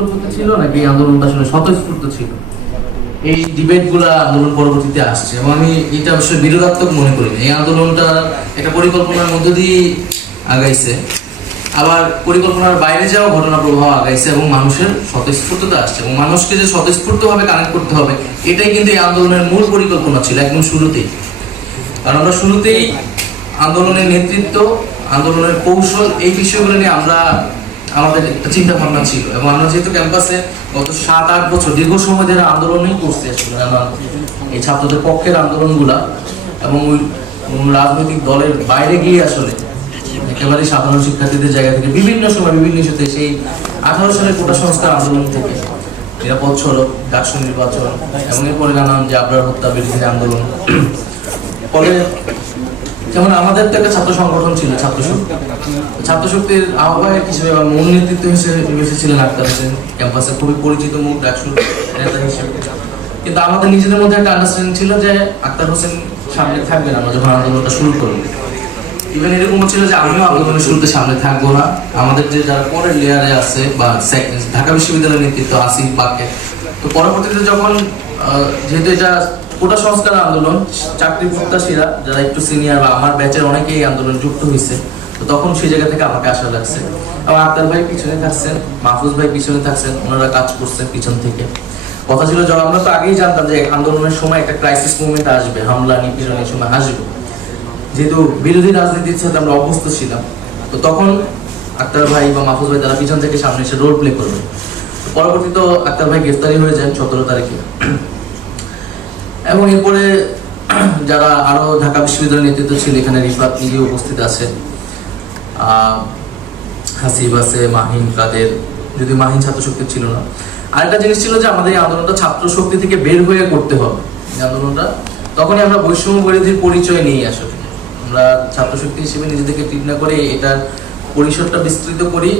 পরিকল্পিত ছিল নাকি আন্দোলনটা আসলে স্বতঃস্ফূর্ত ছিল? এই আন্দোলন পরবর্তীতে আসছে এবং আমি এটা অবশ্যই বিরোধাত্মক মনে করি। এই আন্দোলনটা একটা পরিকল্পনার মধ্য দিয়ে আগাইছে। আবার পরিকল্পনার বাইরে যাওয়া ঘটনা আগাইছে এবং মানুষের স্বতঃস্ফূর্ততা আসছে এবং মানুষকে যে স্বতঃস্ফূর্ত ভাবে কানেক্ট করতে হবে, এটাই কিন্তু এই আন্দোলনের মূল পরিকল্পনা ছিল একদম শুরুতেই। কারণ আমরা শুরুতেই আন্দোলনের নেতৃত্ব, আন্দোলনের কৌশল এই বিষয়গুলো নিয়ে আমরা আমাদের একটা চিন্তা ভাবনা ছিল এবং আমরা যেহেতু ক্যাম্পাসে গত সাত, আট বছর দীর্ঘ সময় ধরে আন্দোলনই করছি আসলে এই ছাত্রদের পক্ষের আন্দোলনগুলা এবং ওই রাজনৈতিক দলের বাইরে গিয়ে আসলে একেবারে সাধারণ শিক্ষার্থীদের জায়গা থেকে বিভিন্ন সময় বিভিন্ন ইস্যুতে সেই আঠারো সালের কোটা সংস্কার আন্দোলন থেকে নিরাপদ সড়ক, ডাকসু নির্বাচন এবং এরপরে নানান যে আবরার হত্যা বিরোধী আন্দোলন। ফলে যেমন আমাদের তো একটা ছাত্র সংগঠন ছিল, ছাত্র শক্তি। ছাত্র শক্তির আহ্বায়ক হিসেবে বা মূল নেতৃত্ব হিসেবে এসেছিলেন আক্তার হোসেন। ক্যাম্পাসে খুবই পরিচিত মুখ, ডাকসু নেতা হিসেবে। কিন্তু আমাদের নিজেদের মধ্যে একটা আন্ডারস্ট্যান্ডিং ছিল যে আক্তার হোসেন সামনে থাকবেন আমরা যখন আন্দোলনটা শুরু করব। ইভেন এরকম ছিল যে আমিও আন্দোলনের শুরুতে সামনে থাকব না। আমাদের যে যারা পরের লেয়ারে আছে বা ঢাকা বিশ্ববিদ্যালয়ের নেতৃত্ব, আসিফ বাকে তো পরবর্তীতে যখন যেহেতু এটা কোটা সংস্কার আন্দোলন, চাকরি প্রত্যাশীরা যারা একটু সিনিয়র বা আমার ব্যাচের অনেকেই আন্দোলন যুক্ত হয়েছে তো তখন সেই জায়গা থেকে আমাকে আশা লাগছে। এবং আক্তার ভাই পিছনে থাকছেন, মাহফুজ ভাই পিছনে থাকছেন, ওনারা কাজ করছেন পিছন থেকে। কথা ছিল যখন আমরা তো আগেই জানতাম যে আন্দোলনের সময় একটা ক্রাইসিস মুভমেন্ট আসবে, হামলা নিপীড়নের সময় আসবে। যেহেতু বিরোধী রাজনীতির সাথে আমরা অভ্যস্ত ছিলাম, তো তখন আক্তার ভাই বা মাহফুজ ভাই তারা পিছন থেকে সামনে এসে রোল প্লে করবে। পরবর্তীতে আক্তার ভাই গ্রেফতারি হয়ে যান সতেরো তারিখে। এবং এরপরে যারা আরও ঢাকা বিশ্ববিদ্যালয়ের নেতৃত্ব ছিল, এখানে রিফাত নিজে উপস্থিত আছে হাসিব আছে, মাহিন, কাদের। যদি মাহিন ছাত্র শক্তি ছিল না। আরেকটা জিনিস ছিল যে আমাদের এই আন্দোলনটা ছাত্র শক্তি থেকে বের হয়ে করতে হবে। এই আন্দোলনটা তখনই আমরা বৈষম্য বিরোধীর পরিচয় নিই আসলে। আমরা ছাত্র শক্তি হিসেবে নিজেদেরকে ঠিক না করে এটার পরিসরটা বিস্তৃত করি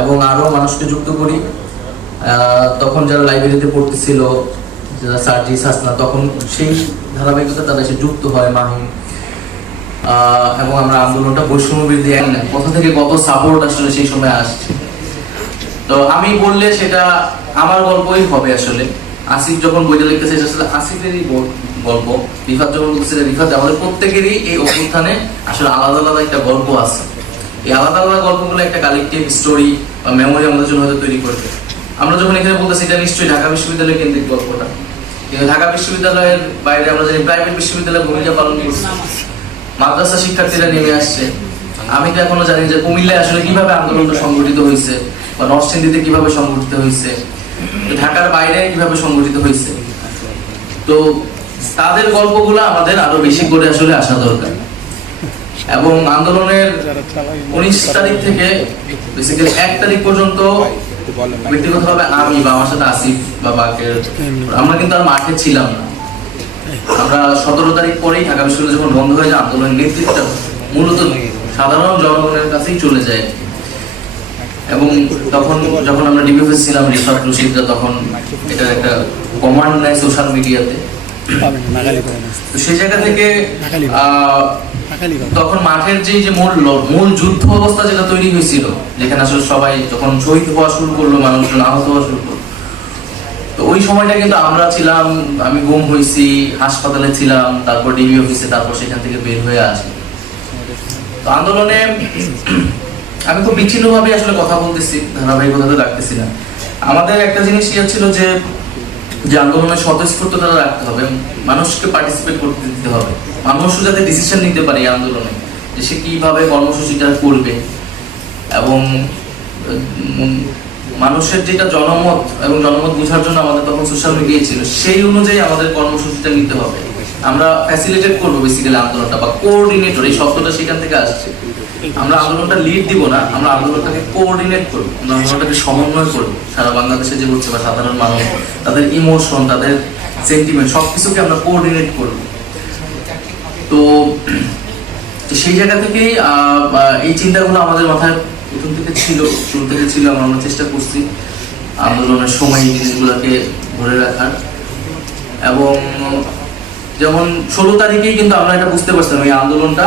এবং আরও মানুষকে যুক্ত করি। তখন যারা লাইব্রেরিতে পড়তেছিল যারা সার্জিস হাসনা তখন সেই ধারাবাহিকতা তারা যুক্ত হয় এবং আমরা আন্দোলনটা কোথা থেকে কত সাপোর্ট আসলে সেই সময় আসছে। তো আমি বললে সেটা আমার গল্পই হবে আসলে। আসিফ যখন বইটা লিখতেছে আসলে আসিফেরই গল্প। রিফাত যখন লিখতেছে রিফাত, আমাদের প্রত্যেকেরই এই অভ্যুত্থানে আসলে আলাদা আলাদা একটা গল্প আছে। এই আলাদা আলাদা গল্পগুলো একটা কালেকটিভ স্টোরি বা মেমোরি আমাদের জন্য হয়তো তৈরি করবে আমরা যখন এখানে বলতেছি, এটা নিশ্চয়ই ঢাকা বিশ্ববিদ্যালয় কেন্দ্রিক গল্পটা। কিন্তু ঢাকা বিশ্ববিদ্যালয়ের বাইরে আমরা জানি প্রাইভেট বিশ্ববিদ্যালয় ভূমিকা পালন মাদ্রাসা শিক্ষার্থীরা নেমে আসছে। আমি তো এখনও জানি যে কুমিল্লায় আসলে কীভাবে আন্দোলনটা সংগঠিত হয়েছে বা নরসিংদীতে কীভাবে সংগঠিত হয়েছে ঢাকার বাইরে কীভাবে সংগঠিত হয়েছে। তো তাদের গল্পগুলো আমাদের আরও বেশি করে আসলে আসা দরকার। এবং আন্দোলনের উনিশ তারিখ থেকে এক তারিখ পর্যন্ত ব্যক্তিগতভাবে আমি বা আমার সাথে আসিফ বা বাকের আমরা কিন্তু আর মাঠে ছিলাম না। আমরা সতেরো তারিখ পরেই ঢাকা বিশ্ববিদ্যালয় যখন বন্ধ হয়ে যায় আন্দোলনের নেতৃত্ব মূলত সাধারণ জনগণের কাছেই চলে যায়। এবং তখন যখন আমরা ডিবিএফএস ছিলাম রিফাত রশিদরা তখন এটার একটা কমান্ড নেয় সোশ্যাল মিডিয়াতে তো। সেই জায়গা থেকে আহ, তখন মাঠের যে যে মূল মূল যুদ্ধ অবস্থা যেটা তৈরি হয়েছিল, যেখানে আসলে সবাই যখন শহীদ হওয়া শুরু করল, মানুষজন আহত হওয়া শুরু করল। তো ওই সময়টা কিন্তু আমরা ছিলাম, আমি গুম হয়েছি, হাসপাতালে ছিলাম, তারপর ডিবি অফিসে তারপর সেখান থেকে বের হয়ে আসি। তো আন্দোলনে আমি খুব বিচ্ছিন্ন ভাবে আসলে কথা বলতেছি ধারাবাহিকতা তো রাখতেছি না। আমাদের একটা জিনিস ইয়ে ছিল যে যে আন্দোলনের স্বতঃস্ফূর্ততা রাখতে হবে মানুষকে পার্টিসিপেট করতে দিতে হবে। মানুষও যাতে ডিসিশন নিতে পারে এই আন্দোলনে যে সে কীভাবে কর্মসূচিটা করবে এবং মানুষের যেটা জনমত এবং জনমত বোঝার জন্য আমাদের তখন সোশ্যাল মিডিয়া ছিল, সেই অনুযায়ী আমাদের কর্মসূচিটা নিতে হবে। আমরা ফ্যাসিলিটেট করব বেসিক্যালি আন্দোলনটা বা কোঅর্ডিনেটর এই শব্দটা সেখান থেকে আসছে। আমরা আন্দোলনটা লিড দিব না, আমরা আন্দোলনটাকে কোঅর্ডিনেট করব, আমরা আন্দোলনটাকে সমন্বয় করব। সারা বাংলাদেশে যে হচ্ছে বা সাধারণ মানুষ, তাদের ইমোশন তাদের সেন্টিমেন্ট সবকিছুকে আমরা কোঅর্ডিনেট করব। তো সেই জায়গা থেকেই এই চিন্তাগুলো আমাদের মাথায় প্রথম থেকে ছিল, শুরু থেকে ছিল, আমরা আমরা চেষ্টা করছি আন্দোলনের সময় এই জিনিসগুলোকে ধরে রাখার। এবং যেমন ষোলো তারিখেই কিন্তু আমরা এটা বুঝতে পারছিলাম, এই আন্দোলনটা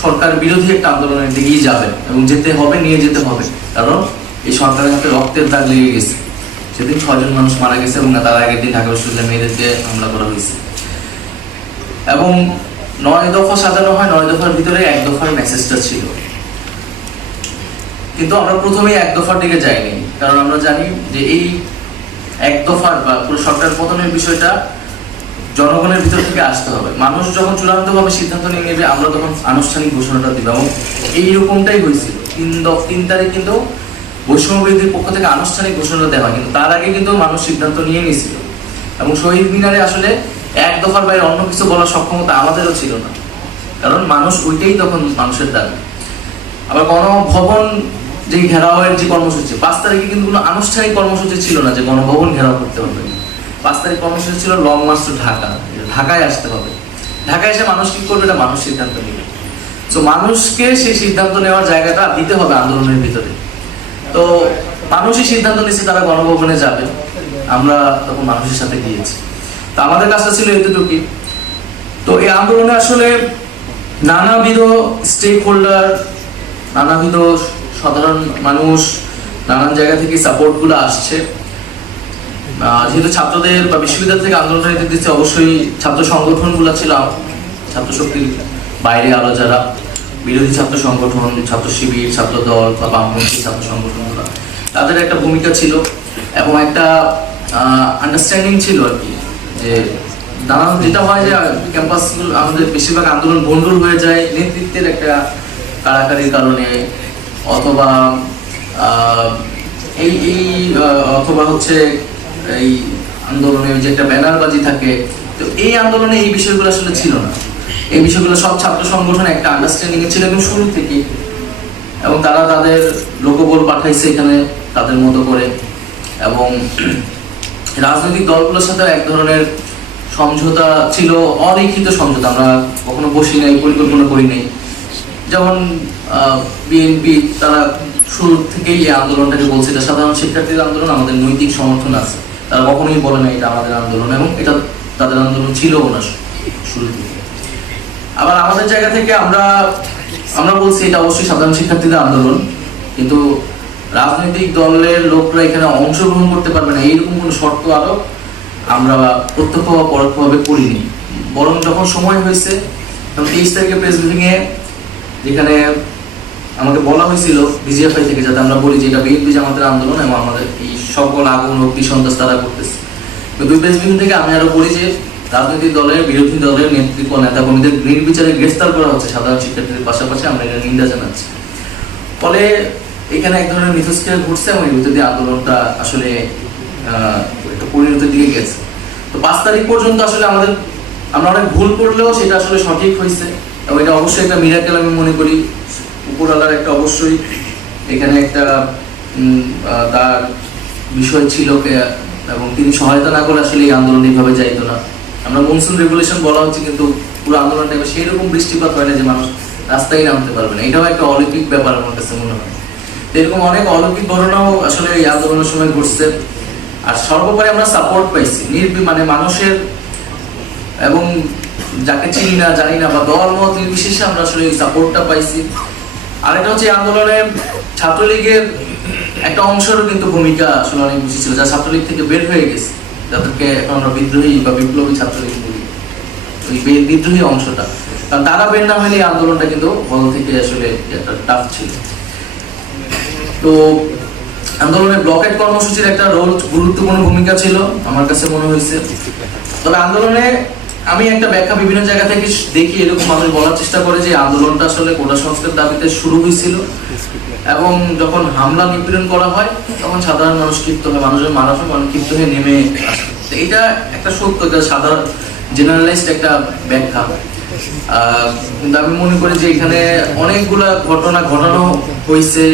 সরকার বিরোধী একটা আন্দোলনের দিকেই যাবে এবং যেতে হবে, নিয়ে যেতে হবে। কারণ এই সরকারের হাতে রক্তের দাগ লেগে গেছে। সেদিন ছয়জন মানুষ মারা গেছে এবং তার আগের দিন ঢাকা বিশ্ববিদ্যালয়ের মেয়েদেরকে হামলা করা হয়েছে। এবং নয় দফা সাজানো হয়, নয় দফার ভিতরে এক দফার মেসেজটা ছিল। কিন্তু আমরা প্রথমেই এক দফার দিকে যাইনি। কারণ আমরা জানি যে এই এক দফার বা পুরো সরকার পতনের বিষয়টা জনগণের ভিতর থেকে আসতে হবে। মানুষ যখন চূড়ান্তভাবে সিদ্ধান্ত নিয়ে নেবে, আমরা তখন আনুষ্ঠানিক ঘোষণাটা দিব এবং এইরকমটাই হয়েছিল। তিন তিন তারিখ কিন্তু বৈষম্যবিরোধীর পক্ষ থেকে আনুষ্ঠানিক ঘোষণা দেওয়া কিন্তু তার আগে কিন্তু মানুষ সিদ্ধান্ত নিয়ে নিয়েছিল। এবং শহীদ মিনারে আসলে এক দফার বাইরে অন্য কিছু বলার সক্ষমতা আমাদেরও ছিল না। কারণ মানুষ ওইটাই তখন মানুষের দাবি। আবার গণভবন যে ঘেরাওয়ের যে কর্মসূচি, পাঁচ তারিখে কিন্তু কোনো আনুষ্ঠানিক কর্মসূচি ছিল না যে গণভবন ঘেরাও করতে হবে। পাঁচ তারিখ কর্মসূচি ছিল লং মার্চ টু ঢাকা। ঢাকায় আসতে হবে। ঢাকায় এসে মানুষ কি করবে? এটা মানুষ সিদ্ধান্ত নেবে। তো মানুষকে সেই সিদ্ধান্ত নেওয়ার জায়গাটা দিতে হবে আন্দোলনের ভিতরে। তো মানুষই সিদ্ধান্ত নিচ্ছে, তারা গণভবনে যাবে। আমরা তখন মানুষের সাথে গিয়েছি। তো আমাদের কাজটা ছিল এতটুকুই। তো এই আন্দোলনে আসলে নানাবিধ স্টেক হোল্ডার নানাবিধ সাধারণ মানুষ, নানান জায়গা থেকে সাপোর্টগুলো আসছে। যেহেতু ছাত্রদের বা বিশ্ববিদ্যালয় থেকে আন্দোলনের নেতৃত্ব দিচ্ছে, অবশ্যই ছাত্র সংগঠনগুলা ছিল ছাত্র শক্তির বাইরে আলো যারা, বিরোধী ছাত্র সংগঠন, ছাত্র শিবির, ছাত্র দল বা বামপন্থী ছাত্র সংগঠনগুলো, তাদের একটা ভূমিকা ছিল এবং একটা আন্ডারস্ট্যান্ডিং ছিল আর কি, যে নানান যেটা হয় যে ক্যাম্পাস আমাদের বেশিরভাগ আন্দোলন বন্ডুল হয়ে যায় নেতৃত্বের একটা কারাকারির কারণে, অথবা এই এই অথবা হচ্ছে এই আন্দোলনে যে একটা ব্যানারবাজি থাকে, তো এই আন্দোলনে এই বিষয়গুলো আসলে ছিল না। এই বিষয়গুলো সব ছাত্র সংগঠন একটা আন্ডারস্ট্যান্ডিং এ ছিল এবং শুরু থেকে। এবং তারা তাদের লোকবল পাঠাইছে এখানে তাদের মতো করে। এবং রাজনৈতিক দলগুলোর সাথে এক ধরনের সমঝোতা ছিল, অলিখিত সমঝোতা। আমরা কখনো বসি নাই, পরিকল্পনা করি নাই। যেমন বিএনপি তারা শুরু থেকেই এই আন্দোলনটাকে বলছে, এটা সাধারণ শিক্ষার্থীদের আন্দোলন, আমাদের নৈতিক সমর্থন আছে। তারা কখনোই বলে না এটা আমাদের আন্দোলন এবং এটা তাদের আন্দোলন ছিল না শুরু থেকে। আবার আমাদের জায়গা থেকে আমরা আমরা বলছি এটা অবশ্যই সাধারণ শিক্ষার্থীদের আন্দোলন, কিন্তু রাজনৈতিক দলের লোকরা এখানে অংশগ্রহণ করতে পারবে না। এইরকম কোনো শর্ত আরও আমরা প্রত্যক্ষ বা পরোক্ষভাবে করিনি। বরং যখন সময় হয়েছে, তখন তেইশ তারিখে প্রেস ব্রিফিংয়ে যেখানে আমাকে বলা হয়েছিল বিজিএফআই থেকে, যাতে আমরা বলি যে এটা বিএনপি জামাতের আন্দোলন এবং আমাদের এই সকল আগুন অগ্নি সন্ত্রাস তারা করতেছে। দুই প্রেস থেকে আমি আরও বলি যে, রাজনৈতিক দলের, বিরোধী দলের, নেতৃত্ব নেতা কর্মীদের নির্বিচারে গ্রেফতার করা হচ্ছে সাধারণ শিক্ষার্থীদের পাশাপাশি, আমরা এটা নিন্দা জানাচ্ছি। ফলে এখানে এক ধরনের মিথস্ক্রিয়া ঘটছে এবং এর ভিতর আন্দোলনটা আসলে একটা পরিণতির দিকে গেছে। তো পাঁচ তারিখ পর্যন্ত আসলে আমাদের, আমরা অনেক ভুল করলেও সেটা আসলে সঠিক হয়েছে এবং এটা অবশ্যই একটা মিরাকেল আমি মনে করি। উপরওয়ালার একটা অবশ্যই এখানে একটা তার বিষয় ছিল এবং তিনি সহায়তা না করে আসলে এই আন্দোলন এইভাবে যাইতো না। আমরা মনসুন রেগুলেশন বলা হচ্ছে, কিন্তু পুরো আন্দোলনটা এবার সেই রকম বৃষ্টিপাত হয় না যে মানুষ রাস্তায় নামতে পারবে না। এটাও একটা অলৌকিক ব্যাপার আমার কাছে মনে হয়। তো এরকম অনেক অলৌকিক ঘটনাও আসলে এই আন্দোলনের সময় ঘটছে। আর সর্বোপরি আমরা সাপোর্ট পাইছি। নির্বি মানে মানুষের এবং যাকে চিনি না, জানি না, বা দল, মত নির্বিশেষে আমরা আসলে এই সাপোর্টটা পাইছি। আরেকটা হচ্ছে আন্দোলনে ছাত্রলীগের একটা অংশেরও কিন্তু ভূমিকা আসলে অনেক ছিল, যা ছাত্রলীগ থেকে বের হয়ে গেছে। যাদেরকে এখন আমরা বিদ্রোহী বা বিপ্লবী ছাত্রলীগ বলি। ওই বিদ্রোহী অংশটা। কারণ তারা বের না হলে আন্দোলনটা কিন্তু বল থেকে আসলে একটা টাফ ছিল। তো আন্দোলনে ব্লকেট কর্মসূচির একটা রোল গুরুত্বপূর্ণ ভূমিকা ছিল, আমার কাছে মনে হয়েছে। তবে আন্দোলনে আমি একটা ব্যাখ্যা বিভিন্ন জায়গা থেকে দেখি, এরকম মানুষ বলার চেষ্টা করে যে আন্দোলনটা আসলে কোটা সংস্কার দাবিতে শুরু হয়েছিল। এবং যখন হামলা নিপীড়ন করা হয়, তখন সাধারণ মানুষ ক্ষিপ্ত হয়, মানুষের মানুষ মানুষ ক্ষিপ্ত হয়ে নেমে আসে। এটা একটা সত্য সাধারণ জেনারেলাইজড একটা ব্যাখ্যা। কিন্তু আমি মনে করি যে এখানে অনেকগুলা ঘটনা ঘটানো হয়েছে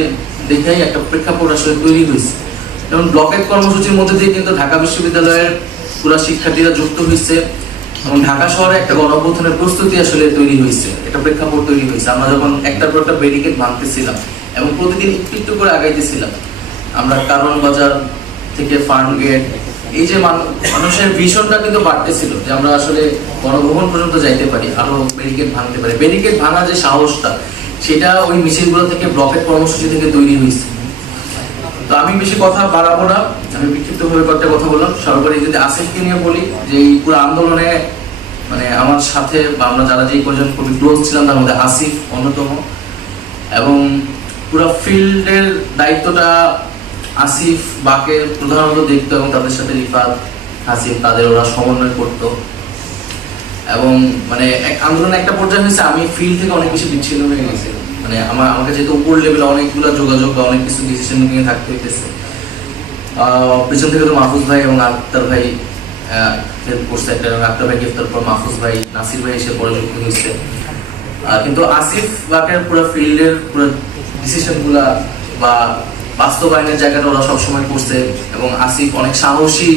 দেখেই একটা প্রেক্ষাপট আসলে তৈরি হয়েছে। যেমন ব্লকেট কর্মসূচির মধ্যে দিয়ে কিন্তু ঢাকা বিশ্ববিদ্যালয়ের পুরা শিক্ষার্থীরা যুক্ত হয়েছে। এবং ঢাকা শহরে একটা গণঅভ্যুত্থানের প্রস্তুতি আসলে তৈরি হয়েছে। একটা প্রেক্ষাপট তৈরি হয়েছে। আমরা যখন একটার পর একটা ব্যারিকেড ভাঙতেছিলাম এবং প্রতিদিন একটু একটু করে আগাইতেছিলাম, আমরা কারণ বাজার থেকে ফার্ম গেট এই যে মানুষের ভীষণটা কিন্তু বাড়তেছিল যে আমরা আসলে গণভবন পর্যন্ত যাইতে পারি, আরও ব্যারিকেড ভাঙতে পারি। ব্যারিকেড ভাঙা যে সাহসটা, সেটা ওই মিছিলগুলো থেকে ব্লকেট কর্মসূচি থেকে তৈরি হয়েছে। তো আমি বেশি কথা বাড়াবো না। আমি বিক্ষিপ্ত ভাবে কয়েকটা কথা বললাম। সর্বোপরি যদি আসিফকে নিয়ে বলি যে এই পুরো আন্দোলনে মানে আমার সাথে আমরা যারা যে কজন খুবই ক্লোজ ছিলাম, তার মধ্যে আসিফ অন্যতম। এবং পুরো ফিল্ডের দায়িত্বটা আসিফ বাকে প্রধানত দেখতো এবং তাদের সাথে রিফাত আসিফ তাদের ওরা সমন্বয় করতো। এবং মানে এক আন্দোলন একটা পর্যায়ে হয়েছে, আমি ফিল্ড থেকে অনেক বেশি বিচ্ছিন্ন হয়ে গেছি। মানে আমার আমাকে যেহেতু উপর লেভেলে অনেকগুলো যোগাযোগ বা অনেক কিছু ডিসিশন মেকিং থাকতে হইতেছে। পেছন থেকে তো মাহফুজ ভাই এবং আক্তার ভাই হেল্প করছে আক্তার ভাই গ্রেফতার পর মাহফুজ ভাই, নাসির ভাই এসে পরে যুক্ত হয়েছে। কিন্তু আসিফ বাকের পুরো ফিল্ডের পুরো বা বাস্তবায়নের জায়গাটা ওরা সবসময় করছে এবং আসিফ অনেক সাহসী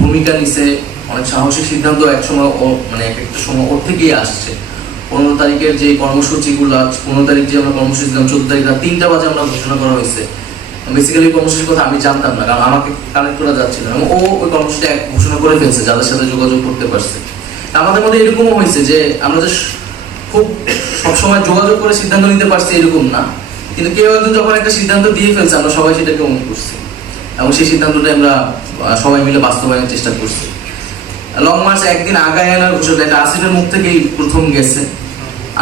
ভূমিকা নিছে, অনেক সাহসী সিদ্ধান্ত এক সময় ও মানে এক একটা সময় ওর থেকেই আসছে। পনেরো তারিখের যে কর্মসূচিগুলো, পনেরো তারিখ যে আমরা কর্মসূচি দিলাম, চোদ্দ তারিখ তিনটা বাজে আমরা ঘোষণা করা হয়েছে। বেসিক্যালি কর্মসূচির কথা আমি জানতাম না, কারণ আমাকে কানেক্ট করা যাচ্ছিল এবং ও ওই ঘোষণা করে ফেলছে, যাদের সাথে যোগাযোগ করতে পারছে। আমাদের মধ্যে এরকমও হয়েছে যে, আমরা যে খুব সবসময় যোগাযোগ করে সিদ্ধান্ত নিতে পারছি এরকম না। কিন্তু কেউ একজন যখন একটা সিদ্ধান্ত দিয়ে ফেলছে, আমরা সবাই সেটাকে করছি। এবং সেই সিদ্ধান্তটা আমরা সবাই মিলে বাস্তবায়নের চেষ্টা করছি। লং মার্চ একদিন আগায় আনার ঘোষণা, এটা আসিফের মুখ থেকেই প্রথম গেছে।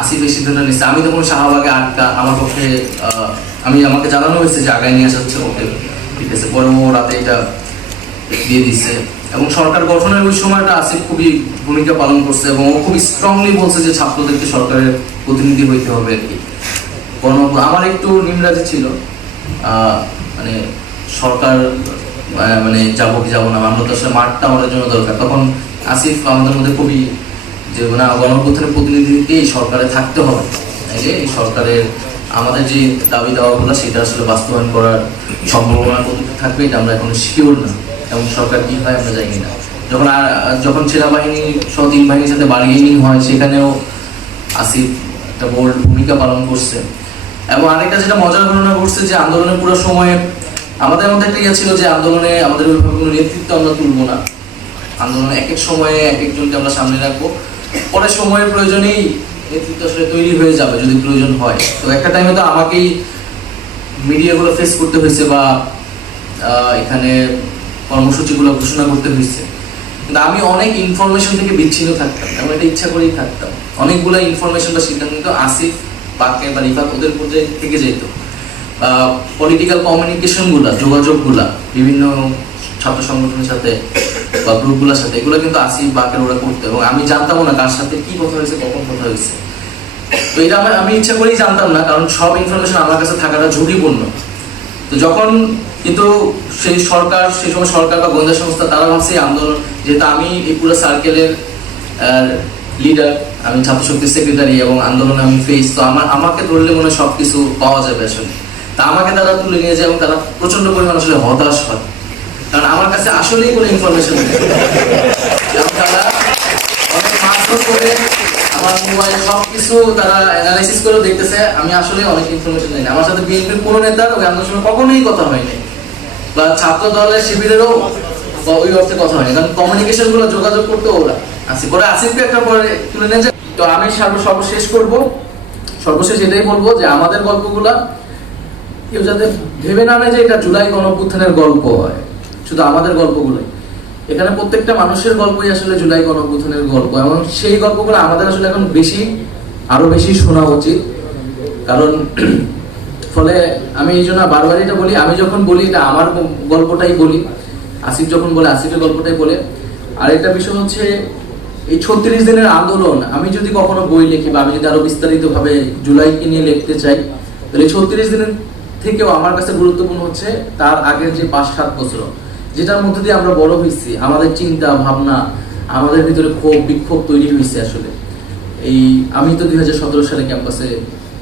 আসিফ এই সিদ্ধান্ত নিচ্ছে আমি তখন শাহবাগে আটকা, আমার পক্ষে আমি আমাকে জানানো হয়েছে যে আগায় নিয়ে আসা হচ্ছে ওকে। ঠিক আছে, পরে ও রাতে এটা দিয়ে দিচ্ছে। এবং সরকার গঠনের ওই সময়টা আসিফ খুবই ভূমিকা পালন করছে এবং ও খুবই স্ট্রংলি বলছে যে ছাত্রদেরকে সরকারের প্রতিনিধি হইতে হবে আর কি। গণ আমার একটু নিমরাজি ছিল। মানে সরকার মানে যাব কি যাব না, আমরা তো আসলে মাঠটা আমাদের জন্য দরকার। তখন আসিফ আমাদের মধ্যে খুবই যে, না গণপ্রধানের প্রতিনিধিকেই সরকারে থাকতে হবে। এই সরকারের আমাদের যে দাবি দাওয়াগুলো সেটা আসলে বাস্তবায়ন করার সম্ভাবনা কতটুকু থাকবে, এটা আমরা এখন শিওর না, এবং সরকার কি হয় আমরা জানি না। যখন আর, যখন সেনাবাহিনী সহ তিন বাহিনীর সাথে বার্গেনিং হয়, সেখানেও আসিফ একটা বোল্ড ভূমিকা পালন করছে। এবং আরেকটা যেটা মজার ঘটনা ঘটছে, যে আন্দোলনের পুরো সময়ে আমাদের মধ্যে একটা ইয়ে ছিল যে আন্দোলনে আমাদের কোনো নেতৃত্ব আমরা তুলবো না। আন্দোলনে এক এক সময়ে এক একজনকে আমরা সামনে রাখব। পরে সময়ের প্রয়োজনেই নেতৃত্ব আসলে তৈরি হয়ে যাবে যদি প্রয়োজন হয়। তো একটা টাইমে তো আমাকেই মিডিয়াগুলো ফেস করতে হয়েছে বা এখানে কর্মসূচিগুলো ঘোষণা করতে হয়েছে। কিন্তু আমি অনেক ইনফরমেশন থেকে বিচ্ছিন্ন থাকতাম এবং এটা ইচ্ছা করেই থাকতাম। অনেকগুলো ইনফরমেশন বা সিদ্ধান্ত নিত আসিফ বাক্যে বা রিফাত ওদের মধ্যে থেকে যেত পলিটিক্যাল কমিউনিকেশনগুলা যোগাযোগগুলা, বিভিন্ন ছাত্র সংগঠনের সাথে বা গ্রুপগুলোর সাথে, এগুলো কিন্তু আসিফ বাকের ওরা করতো এবং আমি জানতামও না কার সাথে কি কথা হয়েছে, কখন কথা হয়েছে। তো এটা আমার, আমি ইচ্ছা করেই জানতাম না, কারণ সব ইনফরমেশন আমার কাছে থাকাটা ঝুঁকিপূর্ণ। তো যখন কিন্তু সেই সরকার, সেই সময় সরকার বা গোয়েন্দা সংস্থা, তারা ভাবছে এই আন্দোলন, যেহেতু আমি এই পুরো সার্কেলের লিডার আমি ছাত্র শক্তির সেক্রেটারি এবং আন্দোলন আমি ফেস তো আমার, আমাকে ধরলে মনে হয় সবকিছু পাওয়া যাবে আসলে। তা আমাকে তারা তুলে নিয়ে যায় এবং তারা প্রচণ্ড পরিমাণ আসলে হতাশ হয়। কারণ আমার কাছে আসলেই কোনো ইনফরমেশন নেই। করে আমার মোবাইল সবকিছু তারা অ্যানালাইসিস করে দেখতেছে, আমি আসলে অনেক ইনফরমেশন জানি না। আমার সাথে বিএনপির কোনো নেতার ওই আন্দোলনের কখনোই কথা হয়নি। বা ছাত্র দলের শিবিরেরও ওই অর্থে কথা হয়নি। কারণ কমিউনিকেশনগুলো যোগাযোগ করতে ওরা। পরে একটা পরে তুলে নিয়ে তো আমি সর্বশেষ করব। সর্বশেষ এটাই বলব যে আমাদের গল্পগুলা কেউ যাতে ভেবে না নেয় যে এটা জুলাই গণপুত্থানের গল্প হয়। শুধু আমাদের গল্পগুলোই। এখানে প্রত্যেকটা মানুষের গল্পই আসলে জুলাই গণপুত্থানের গল্প, এবং সেই গল্পগুলো আমাদের আসলে এখন বেশি, আরও বেশি শোনা উচিত। কারণ, ফলে আমি এই জন্য বারবার এটা বলি, আমি যখন বলি এটা আমার গল্পটাই বলি, আসিফ যখন বলে, আসিফের গল্পটাই বলে। আর একটা বিষয় হচ্ছে, এই ছত্রিশ দিনের আন্দোলন, আমি যদি কখনো বই লিখি বা আমি যদি আরও বিস্তারিত ভাবে জুলাইকে নিয়ে লিখতে চাই, তাহলে ছত্রিশ দিনের থেকেও আমার কাছে গুরুত্বপূর্ণ হচ্ছে তার আগের যে পাঁচ সাত বছর। যেটার মধ্যে দিয়ে আমরা বড় হয়েছি, আমাদের চিন্তা, ভাবনা, আমাদের ভিতরে ক্ষোভ, বিক্ষোভ তৈরি হয়েছে আসলে। এই, আমি তো দুই সালে ক্যাম্পাসে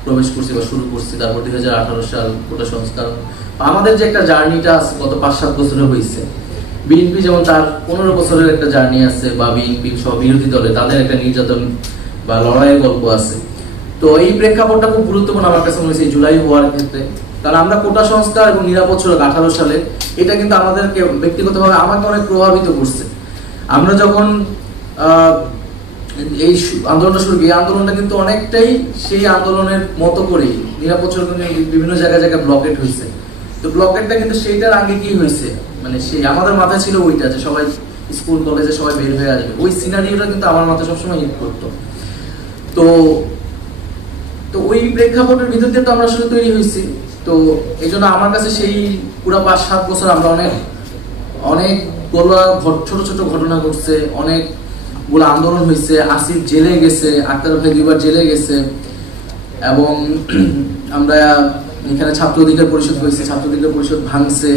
প্রবেশ করছি বা শুরু করছি, তারপর দুই সাল কোটা সংস্কার। আমাদের যে একটা জার্নিটা আছে, গত পাঁচ সাত বছরে হয়েছে। বিএনপি যেমন তার পনেরো বছরের একটা জার্নি আছে, বা বিএনপি সহ বিরোধী দলে তাদের একটা নির্যাতন বা লড়াইয়ের গল্প আছে। তো এই প্রেক্ষাপটটা খুব গুরুত্বপূর্ণ আমার কাছে মনে হয়েছে জুলাই হওয়ার ক্ষেত্রে। কারণ আমরা কোটা সংস্কার এবং নিরাপদ সড়ক আঠারো সালে এটা কিন্তু আমাদেরকে ব্যক্তিগতভাবে আমাকে অনেক প্রভাবিত করছে। আমরা যখন এই আন্দোলনটা শুরু এই আন্দোলনটা কিন্তু অনেকটাই সেই আন্দোলনের মতো করেই নিরাপদ সড়ক বিভিন্ন জায়গায় জায়গায় ব্লকেট হয়েছে। তো ব্লকেটটা কিন্তু সেইটার আগে কি হয়েছে? মানে সেই, আমাদের মাথায় ছিল ওইটা যে সবাই স্কুল, কলেজে সবাই বের হয়ে আসবে। ওই সিনারিওটা কিন্তু আমার মাথায় সবসময় হিট করতো। তো তো ওই প্রেক্ষাপটের ভিতর দিয়ে তো আমরা আসলে তৈরি হয়েছি। তো এই জন্য আমার কাছে সেই পুরো পাঁচ, সাত বছর আমরা অনেক অনেক ছোট ছোট ঘটনা ঘটছে অনেকগুলো আন্দোলন হয়েছে আসিফ জেলে গেছে, আক্তার ভাই দুইবার জেলে গেছে, এবং আমরা এখানে ছাত্র অধিকার পরিষদ হয়েছে, ছাত্র অধিকার পরিষদ ভাঙছে,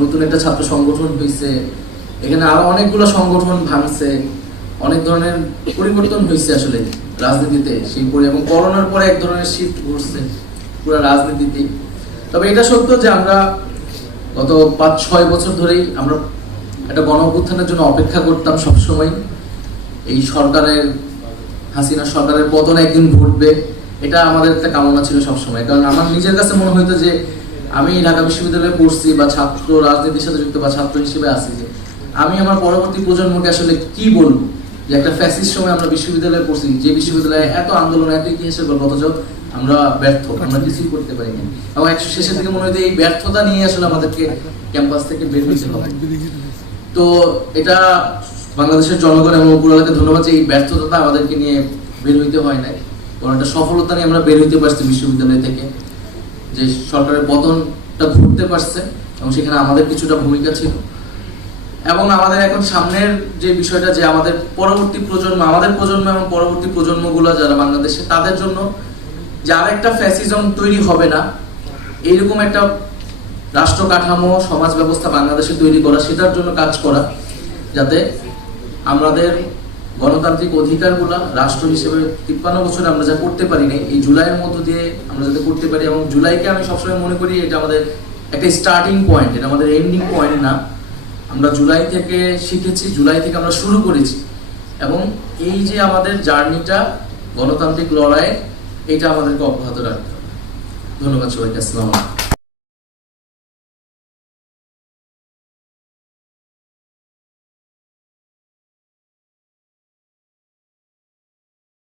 নতুন একটা ছাত্র সংগঠন হয়েছে এখানে আরও অনেকগুলো সংগঠন ভাঙছে, অনেক ধরনের পরিবর্তন হয়েছে আসলে রাজনীতিতে, সেই পরি, এবং করোনার পরে এক ধরনের শিফট ঘটছে, পুরো রাজনীতিতে। তবে এটা সত্য যে আমরা গত পাঁচ, ছয় বছর ধরেই আমরা একটা গণ জন্য অপেক্ষা করতাম সবসময়। এই সরকারের, হাসিনা সরকারের পতন একদিন ঘটবে, এটা আমাদের একটা কামনা ছিল সবসময়। কারণ আমার নিজের কাছে মনে হইতো যে আমি ঢাকা বিশ্ববিদ্যালয়ে পড়ছি বা ছাত্র রাজনীতির সাথে যুক্ত বা ছাত্র হিসেবে আছি যে আমি আমার পরবর্তী প্রজন্মকে আসলে কি বলব? যে একটা ফ্যাসিস্ট সময় আমরা বিশ্ববিদ্যালয়ে পড়ছি, যে বিশ্ববিদ্যালয়ে এত আন্দোলন, এত ইতিহাসের গল্প, অথচ আমরা ব্যর্থ, আমরা কিছুই করতে পারিনি। এবং একশো শেষের দিকে মনে হইতো এই ব্যর্থতা নিয়ে আসলে আমাদেরকে ক্যাম্পাস থেকে বের হইতে হবে। তো এটা বাংলাদেশের জনগণ এবং উপরওয়ালাকে ধন্যবাদ যে এই ব্যর্থতা আমাদেরকে নিয়ে বের হইতে হয় নাই। বরং একটা সফলতা নিয়ে আমরা বের হইতে পারছি বিশ্ববিদ্যালয় থেকে। যে সরকারের পতনটা ঘুরতে পারছে এবং সেখানে আমাদের কিছুটা ভূমিকা ছিল। এবং আমাদের এখন সামনের যে বিষয়টা যে আমাদের পরবর্তী প্রজন্ম, আমাদের প্রজন্ম এবং পরবর্তী প্রজন্মগুলো যারা বাংলাদেশে, তাদের জন্য যে আরেকটা ফ্যাসিজম তৈরি হবে না এইরকম একটা রাষ্ট্র কাঠামো, সমাজ ব্যবস্থা বাংলাদেশে তৈরি করা, সেটার জন্য কাজ করা, যাতে আমাদের গণতান্ত্রিক অধিকারগুলা রাষ্ট্র হিসেবে তিপ্পান্ন বছরে আমরা যা করতে পারি নাই, এই জুলাইয়ের মধ্য দিয়ে আমরা যাতে করতে পারি, এবং জুলাইকে আমি সবসময় মনে করি এটা আমাদের একটা স্টার্টিং পয়েন্ট এটা আমাদের এন্ডিং পয়েন্ট না। আমরা জুলাই থেকে শিখেছি, জুলাই থেকে আমরা শুরু করেছি, এবং এই যে আমাদের জার্নিটা গণতান্ত্রিক লড়াই এটা আমাদেরকে অব্যাহত রাখতে হবে। ধন্যবাদ সবাইকে আসসালাম আলাইকুম।